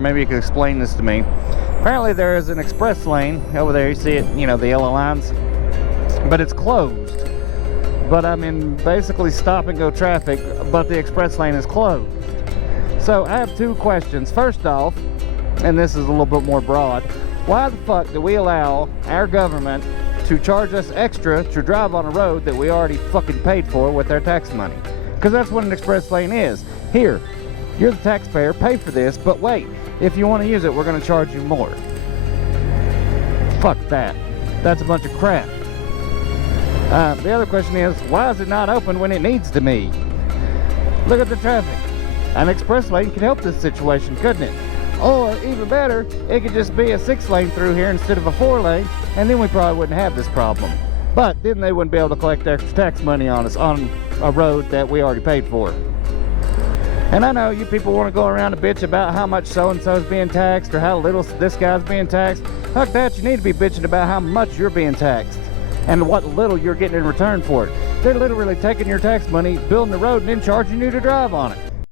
Maybe you could explain this to me. Apparently there is an express lane over there. You see it, you know, the yellow lines, but it's closed. But I'm in basically stop and go traffic, but the express lane is closed. So I have two questions. First off, and this is a little bit more broad, why the fuck do we allow our government to charge us extra to drive on a road that we already fucking paid for with our tax money? Because that's what an express lane is. Here, you're the taxpayer, pay for this, but wait, if you want to use it, we're going to charge you more. Fuck that. That's a bunch of crap. The other question is, why is it not open when it needs to be? Look at the traffic. An express lane could help this situation, couldn't it? Or, even better, it could just be a 6-lane through here instead of a 4-lane, and then we probably wouldn't have this problem. But then they wouldn't be able to collect extra tax money on us on a road that we already paid for. And I know you people want to go around and bitch about how much so-and-so's being taxed or how little this guy's being taxed. Fuck that, you need to be bitching about how much you're being taxed and what little you're getting in return for it. They're literally taking your tax money, building the road, and then charging you to drive on it.